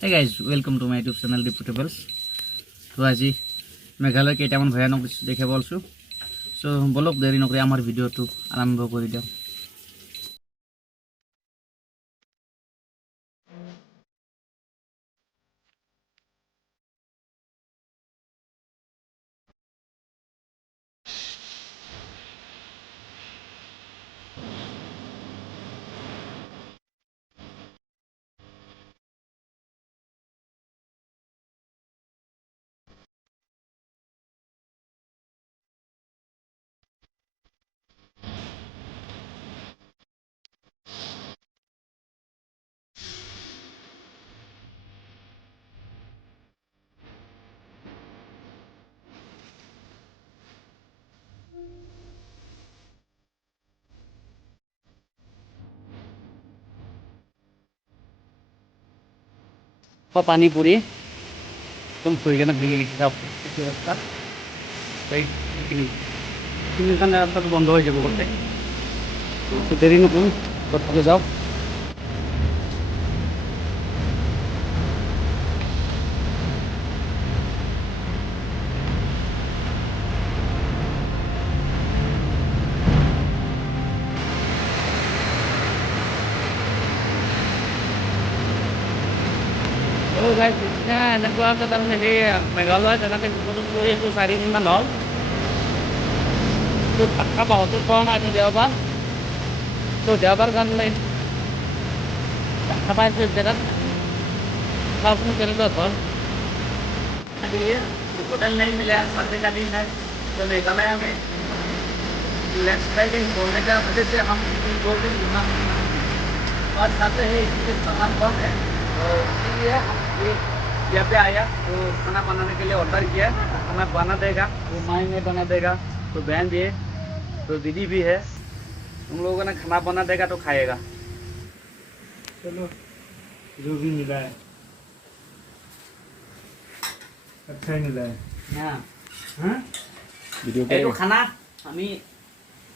Hey guys, welcome to my YouTube channel Deputables. So আজি মেঘালয় কেইটামান ভয়ানক দৃশ্য দেখাব আছোঁ। So বলক দেৰি নকৰি আমাৰ ভিডিঅ'টো আৰম্ভ কৰি দিওঁ। পানী পৰি একদম ভৰিকেনে ভিগি গৈছে ৰাস্তাত এইখিনি ৰাস্তাটো বন্ধ হৈ যাব গোটেই। দেৰি নকৰোঁ, তৎকালে যাওঁ। এনেকুৱা তাৰমানে সেই মেঘালয়ত এনেকৈ জীৱনত কৰি আছোঁ 4 দিনমান হ'ল। পাক্কা পাহৰটো পোৱা নাই দেওবাৰ। দেওবাৰ কাৰণে দেখা পাইছোঁ জেগাত চাওকচোন কেনেকুৱা ঘৰ। होटल नहीं मिला, पर्दे का दिन है तो मेघालय में लैंडस्लाइडिंग होने का वजह से हम 2 दिन घूमना और खाते हैं इसलिए सामान कम है तो इसलिए हम यहाँ पे आया तो खाना बनाने के लिए ऑर्डर किया। खाना बना देगा, वो माई में बना देगा, तो बहन भी है, तो दीदी भी है। उन लोगों ने खाना बना देगा तो खाएगा। चलो जो भी मिला है अच्छा ही मिला है। এইটো খানা আমি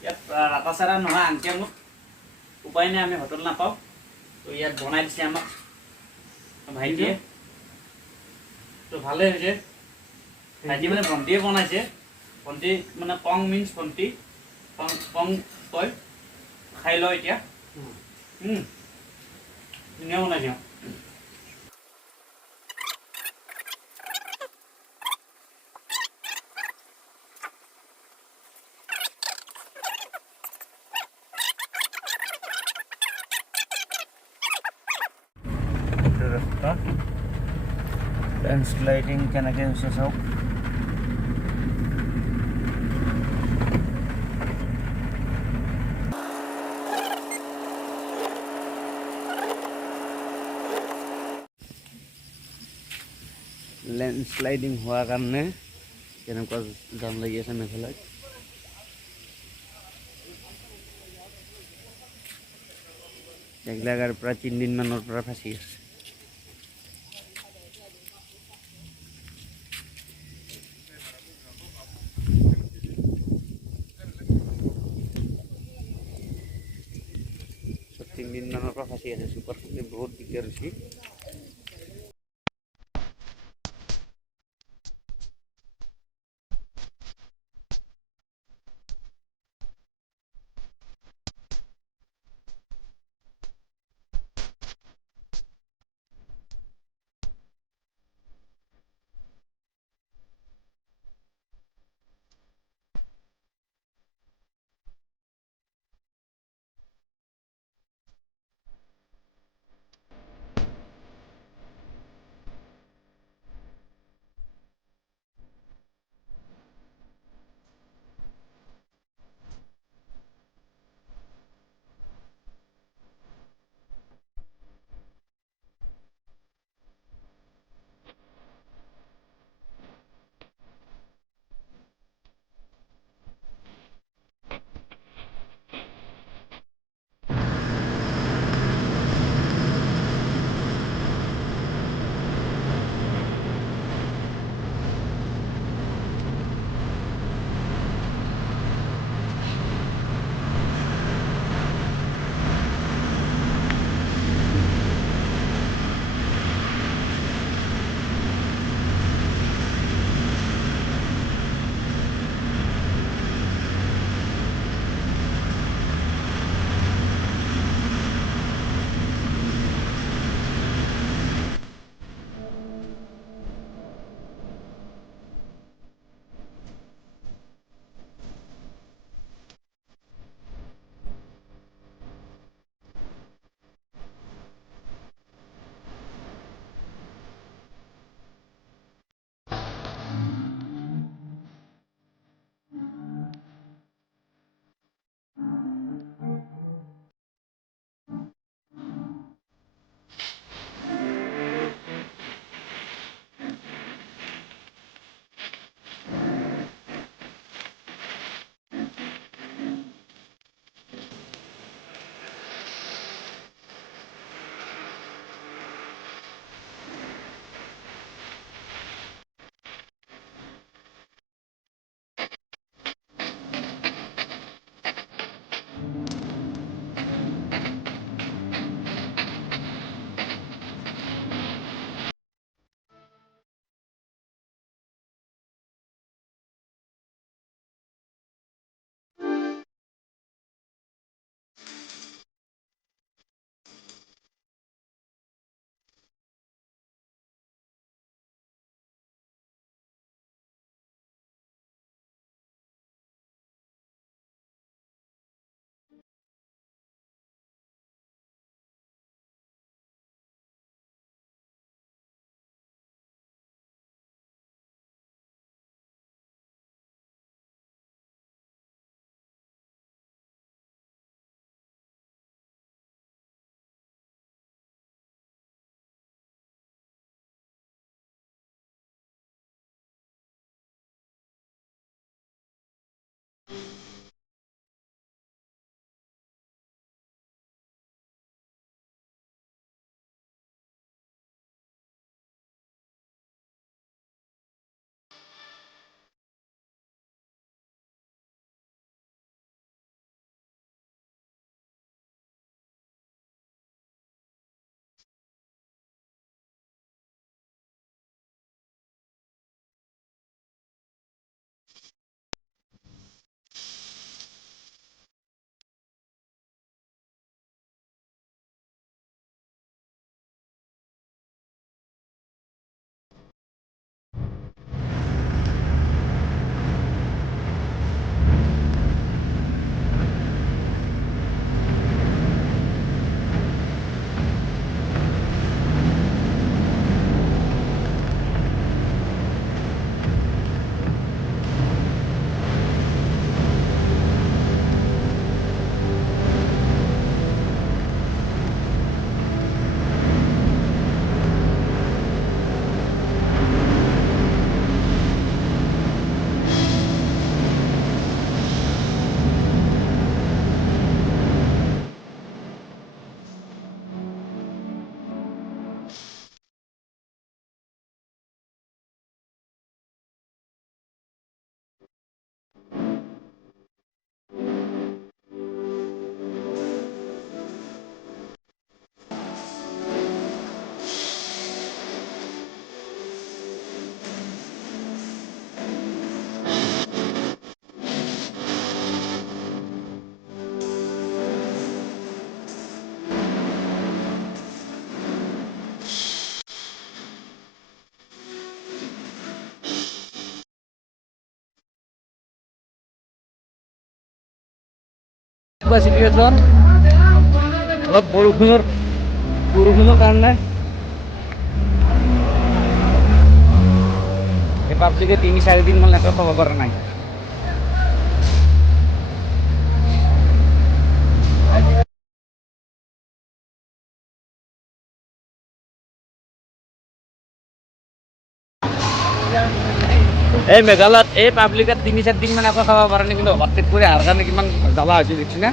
ইয়াত ৰাতাচাৰা নহয় আংকিয়ামত উপায় নাই, আমি হোটেল নাপাওঁ, তো ইয়াত বনাই দিছে আমাক ভাইটিয়ে। তো ভালে হৈছে, ভাইটি মানে ভণ্টিয়ে বনাইছে। ভণ্টি মানে পং মিন্স ভণ্টি, পং কয়। খাই লওঁ এতিয়া। ধুনীয়া বনাইছে। रास्ता लैंडस्लाइडिंग केनेके হৈছে চাওক। लैंडस्लाइडिंग হোৱাৰ কাৰণে কেনেকুৱা জাম লাগি আছে মেঘালয়ত। এইগিলাক প্ৰায় 3 দিনমানৰ পৰা ফাঁচি আছে। तीन दिन माনৰ পৰা ফাঁচি আছে। চুপাৰ বহুত দিগদাৰ হৈছে। Situation অলপ বৰষুণৰ কাৰণে এই পাব্লিকে ৩-৪ দিন মান নেটৱৰ্ক পাব পৰা নাই। এই মেঘালয়ত এই পাব্লিকে ৩-৪ দিন মান একো খাব পৰা নাই, কিন্তু অভাৰটেক কৰি অহাৰ কাৰণে কিমান জ্বালা হৈছে দেখিছে না।